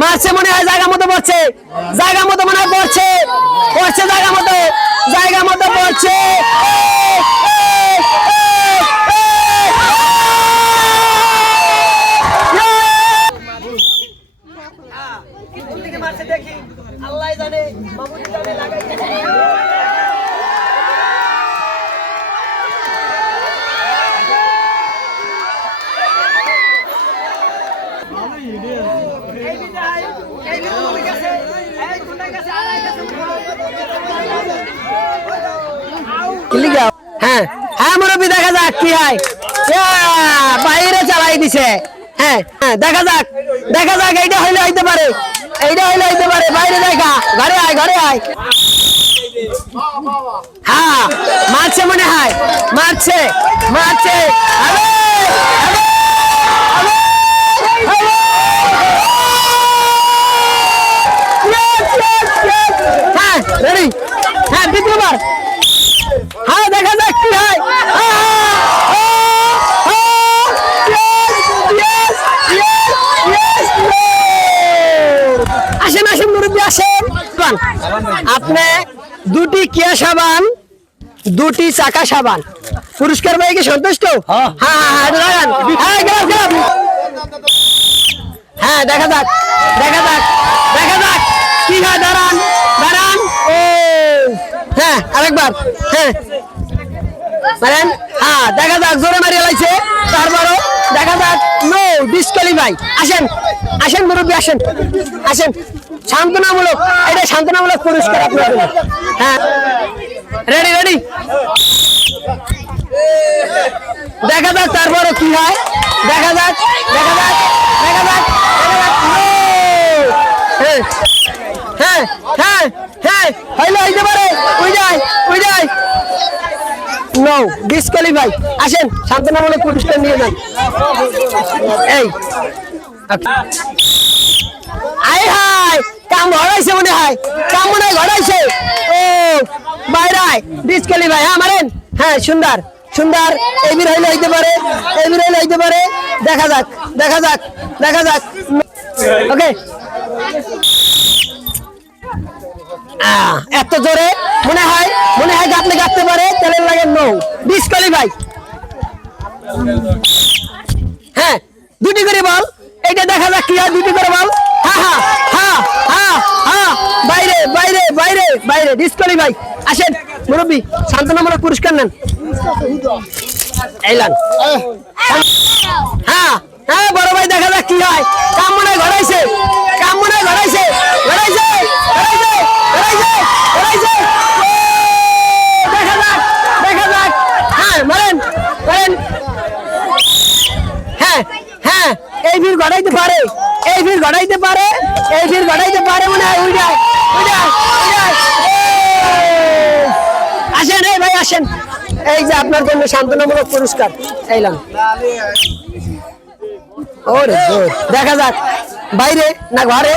মারছে মনে হয় জায়গা মতো পড়ছে, জায়গা মতো মনে হয় পড়ছে, পড়ছে জায়গা মতো পড়ছে। দেখি আল্লাহ জানে, মামুনি জানে, লাগাই হ্যাঁ হ্যাঁ মুরব্বী দেখা যাক কি হয়। বাইরে চালাই দিছে। হ্যাঁ হ্যাঁ দেখা যাক এইটা হইলে হইতে পারে, বাইরে দেখা, ঘরে আয়। হ্যাঁ মারছে মনে হয়, মারছে। হ্যাঁ রেডি, হ্যাঁ দ্বিতীয়বার। হ্যাঁ দেখা যাক কি হয়। আসেন মুরব্বী আসেন। আপনি দুটি কিয়া সাবান, দুটি চাকা সাবান পুরস্কার পেয়ে কি সন্তুষ্ট? হ্যাঁ দেখা যাক কি হয়। দাঁড়ান। ও হ্যাঁ আরেকবার। হ্যাঁ দেখা যাক, জোরে মারিয়ে লাইছে, তারপরও দেখা যাক। No disqualify. আসেন মুরব্বী আসেন। সান্ত্বনামূলক, এটা সান্ত্বনামূলক পুরস্কার আপনার জন্য। হ্যাঁ রেডি দেখা যাক তারপরও কি হয়। দেখা যাক হ্যাঁ হইলে হইতে পারে। ওই যায় নো ডিসকোয়ালিফাই। আসেন সান্ত্বনামূলক পুরস্কার নিয়ে যান। এই কাম ঘড়াইছে মনে হয়, ঘড়াইছে। ও বাইরে ডিসকোয়ালিফাই। হ্যাঁ মারেন। হ্যাঁ সুন্দর এবির হইলে হইতে পারে। দেখা যাক ওকে। এত জোরে মনে হয় গাঁথতে পারে, তেলের লাগে। No disqualify. হ্যাঁ দুটি করে বল, এইটা দেখা যাক কি হয়। দুটি করে বল। বাইরে ডিসকোয়ালিফাই। আসেন মুরব্বী সান্ত্বনামূলক পুরস্কার নেন। এইলান। হ্যাঁ বড় ভাই দেখা যাক কি হয়। কাম মনে হয় ঘড়াইছে। দেখা যাক। হ্যাঁ মারেন। হ্যাঁ এই ভিড় ঘটাইতে পারে, মনে হয়। উই যায়। আসেন ভাই আসেন, এই যে আপনার জন্য সান্ত্বনামূলক পুরস্কার। এইলাম। ওরে দেখা যাক বাইরে না ঘরে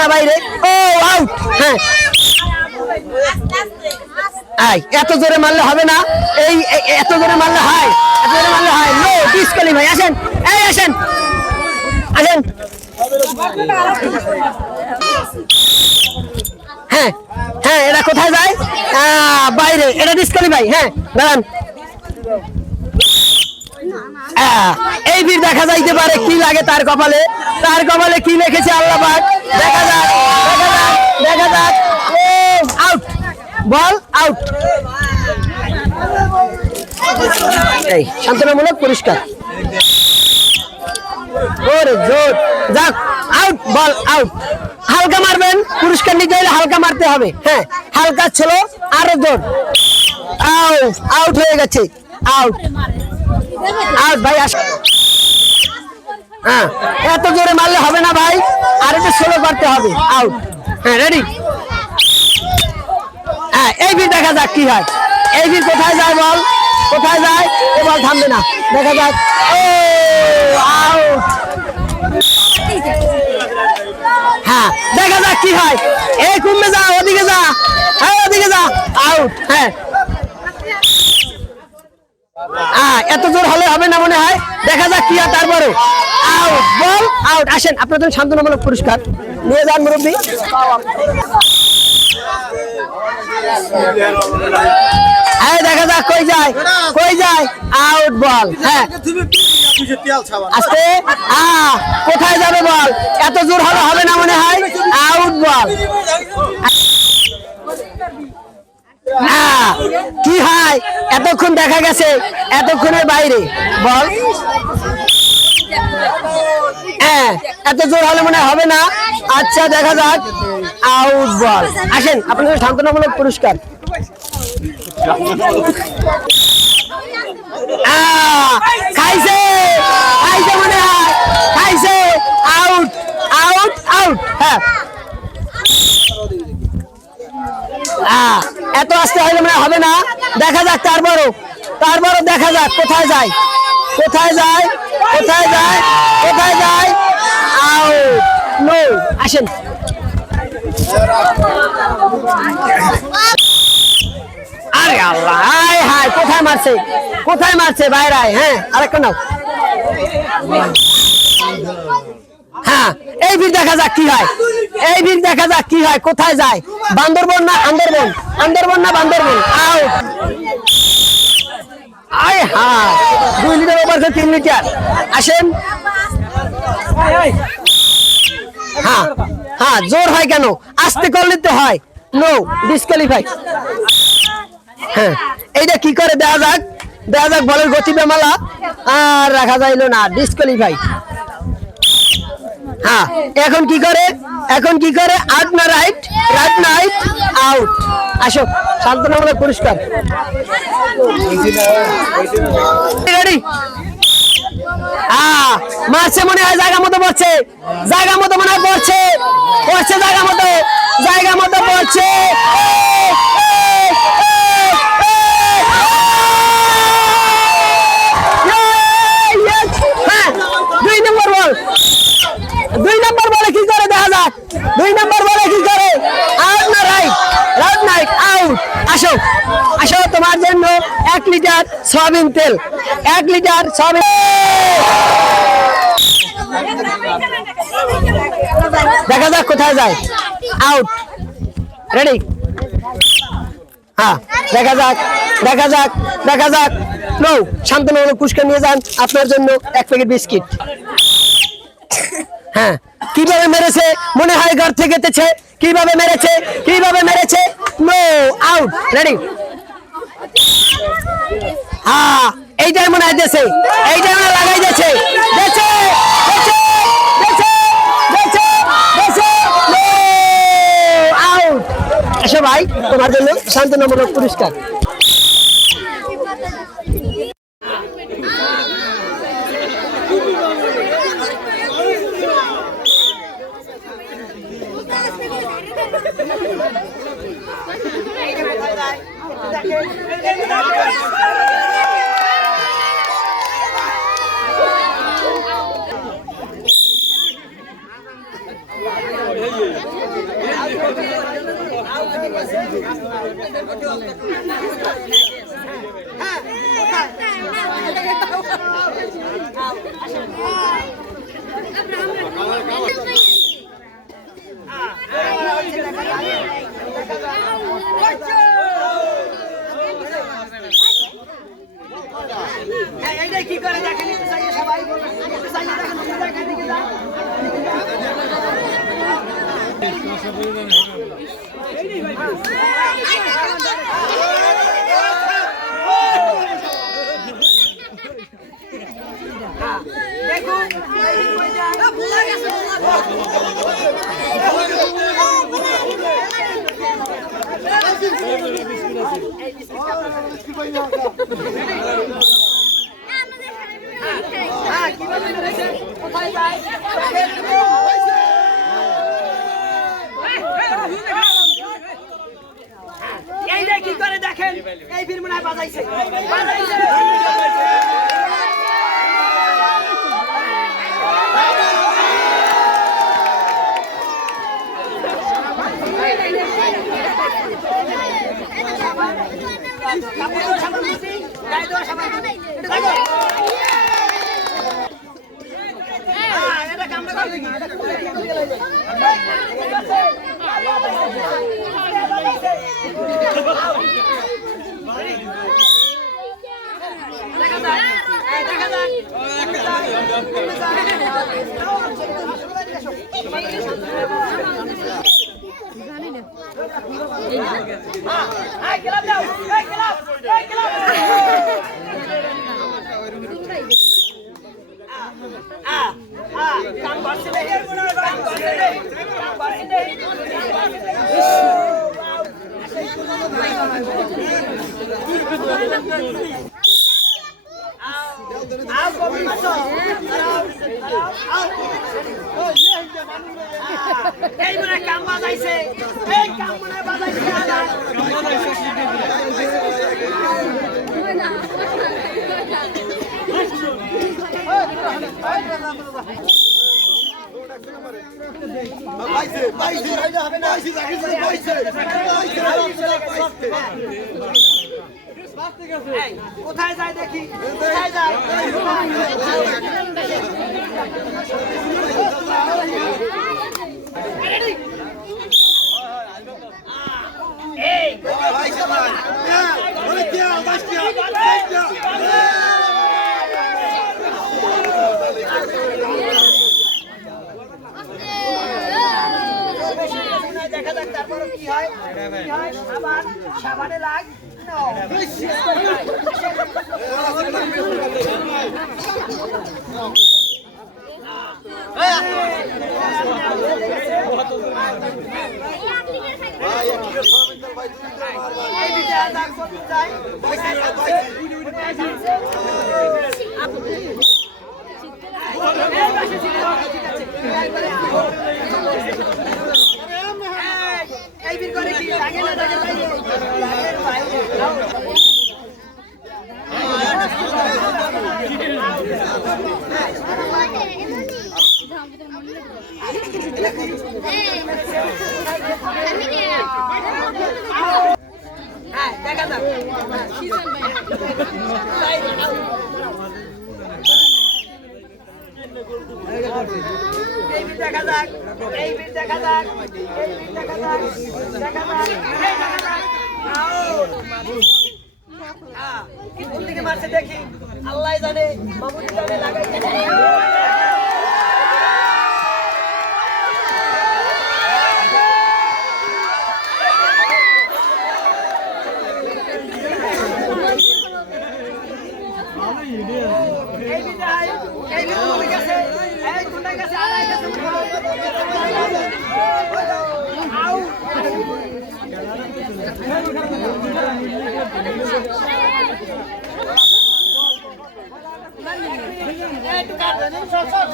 না বাইরে। ও আউট। হ্যাঁ এত জোরে মারলে হবে না। এত জোরে মারলে হয়। No disqualify. আসেন হ্যাঁ এটা কোথায় যায়? বাইরে। এটা ডিসকোয়ালিফাই। হ্যাঁ দাঁড়ান। এই বীর দেখা যাইতে পারে কি লাগে তার কপালে কি লিখেছে আল্লাহ পাক। দেখা যাক। Out, ball out. এই সান্ত্বনামূলক পুরস্কার। ওরে জোর যাক। Out, ball out. হালকা মারবেন, পুরস্কার নিতে হলে হালকা মারতে হবে। হ্যাঁ হালকা ছিল, আরো জোর। আউট হয়ে গেছে। আউট ভাই। হ্যাঁ এত জোরে মারলে হবে না ভাই, আর একটু স্লো করতে হবে। আউট। হ্যাঁ রেডি। হ্যাঁ এই বীর দেখা যাক কি হয়। এই বীর কোথায় যায় বল, এ বল থামবে না। দেখা যাক। আউট। হ্যাঁ দেখা যাক কি হয়। এই কমবে যা, ওদিকে যা। আউট। হ্যাঁ এত জোর হলে হবে না মনে হয়। দেখা যাক কি হয় তারপরে। আউট। Ball out. আসেন আপনার জন্য সান্ত্বনামূলক পুরস্কার নিয়ে যান মুরব্বী। হ্যাঁ দেখা যাক কই যায়, কই যায়। আউট বল। হ্যাঁ আস্তে কোথায় যাবে বল? এত জোর হলে হবে না মনে হয়। আউট বল। কি হয় এতক্ষণ দেখা গেছে এতক্ষণের বাইরে বল। হ্যাঁ এত জোর হলে মনে হবে না। আচ্ছা দেখা যাক। আউট বল। আসেন আপনাদের সান্ত্বনামূলক পুরস্কার। খাইছে খাইছে মনে হয়, খাইছে। Out out out. হ্যাঁ এত আসতে হলে মনে হবে না। দেখা যাক তারপরও দেখা যাক কোথায় যায়, কোথায় যায়, কোথায় যায়, কোথায় যায়। Out no. আসেন আরে আল্লাহ হায় হায় কোথায় মারছে, কোথায় মারছে বাইরে। হ্যাঁ আরেকটা নাও। হ্যাঁ এই ভিড় দেখা যাক কি হয়, এই ভিড় দেখা যাক কি হয়। কোথায় যায়? বান্দরবন না আন্দরবন, আন্দরবন না বান্দরবন। আউট। আয় হ্যাঁ 2 লিটার ওভার 3 লিটার। আসেন। হ্যাঁ হ্যাঁ জোর হয় কেন? আস্তে করলে তো হয়। No disqualify. হ্যাঁ এইটা কি করে দেখা যাক, দেখা যাক বলের গতি বেমালা আর রাখা যাইলো না। ডিসকোয়ালিফাই। হ্যাঁ এখন কি করে, এখন কি করে? আউট না রাইট? Right night out. আসো সান্ত্বনামূলক পুরস্কার। রেডি? মারছে মনে হয় জায়গা মতো পড়ছে, জায়গা মতো মনে হয় পড়ছে, পড়ছে জায়গা মতো, জায়গা মতো পড়ছে। হ্যাঁ 2 নম্বর বল, 2 নম্বর বলে কি করে দেখা যাক, 2 নম্বর বলে কি করে? আউট না রাইট? Right night out. আসো আসো তোমার জন্য 1 লিটার সয়াবিন তেল, 1 লিটার সয়াবিন। দেখা যাক কোথায় যায়। আউট। রেডি? হ্যাঁ দেখা যাক, দেখা যাক, দেখা যাক। নো সান্ত্বনামূলক পুরস্কার নিয়ে যান আপনার জন্য 1 প্যাকেট বিস্কিট। হ্যাঁ কিভাবে মেরেছে মনে হয় ঘর থেকে গেছে, কিভাবে মেরেছে, কিভাবে মেরেছে। No out. রেডি? হ্যাঁ এইটাই মনে হয় দেশে, এইটাই মনে লাগাই দিয়েছে, দেশে দেশে দেশে দেশে দেশে। আউট। আসো ভাই তোমার জন্য সান্ত্বনামূলক পুরস্কার। কি করে দেখেন সবাই কি করে দেখেন এই ফিল্ম না বাজাইছে এই মনে কাম বাজাইছে এই কাম মনে বাজাইছে কোথায় যায় দেখি কোথায় যায় দেখা যাক তারপর কি হয় সাবানে লাগ এই বিল করে কি লাগে না লাগে দেখা যাক এই বিল দেখা যাক এই বিল দেখা যাক এই বিল দেখা যাক দেখা যাক কি কোন দিকে মারছে দেখি আল্লাহ জানে মামুনি জানে লাগাইছে এই বিদায় এই বিদায় গেছে এই কোনটা গেছে আড়াই গেছে আউ এই তো কাট দেন সব সব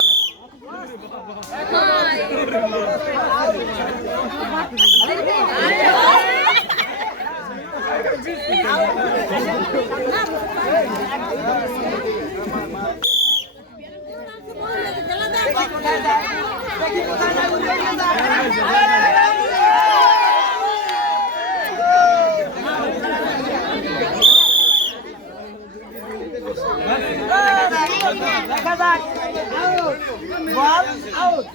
দেখা যাক বল আউট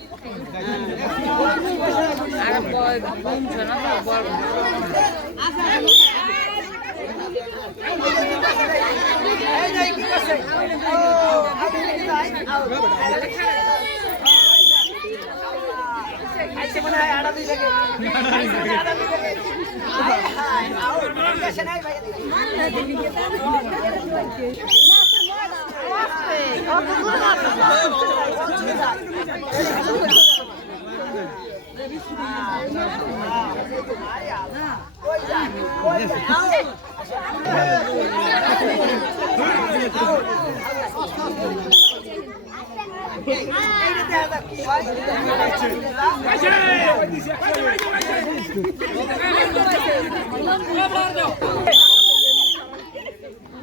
আর বল বলছ না বল এই নাই কি আছে ও আপনি যাই আউট আইছে মনে হয় আড়া দিয়ে লাগে আড়া দিয়ে লাগে হাই আউট কেসে নাই ভাই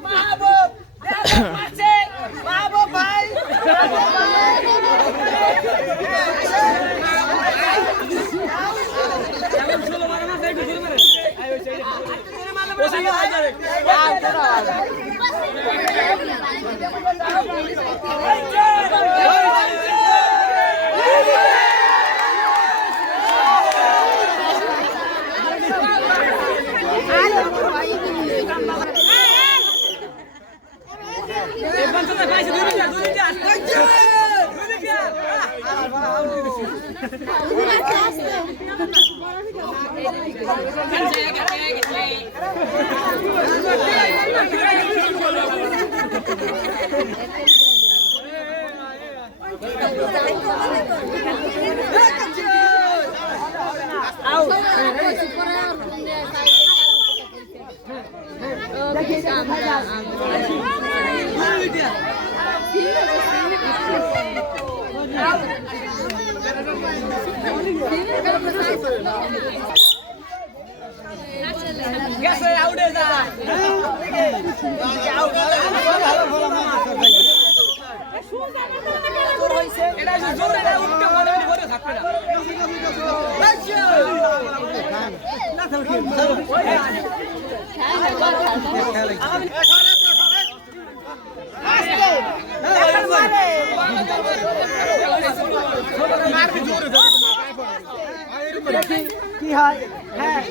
মাহবুব মাহবুব ভাই কি হয় হ্যাঁ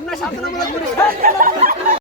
আপনার সামনে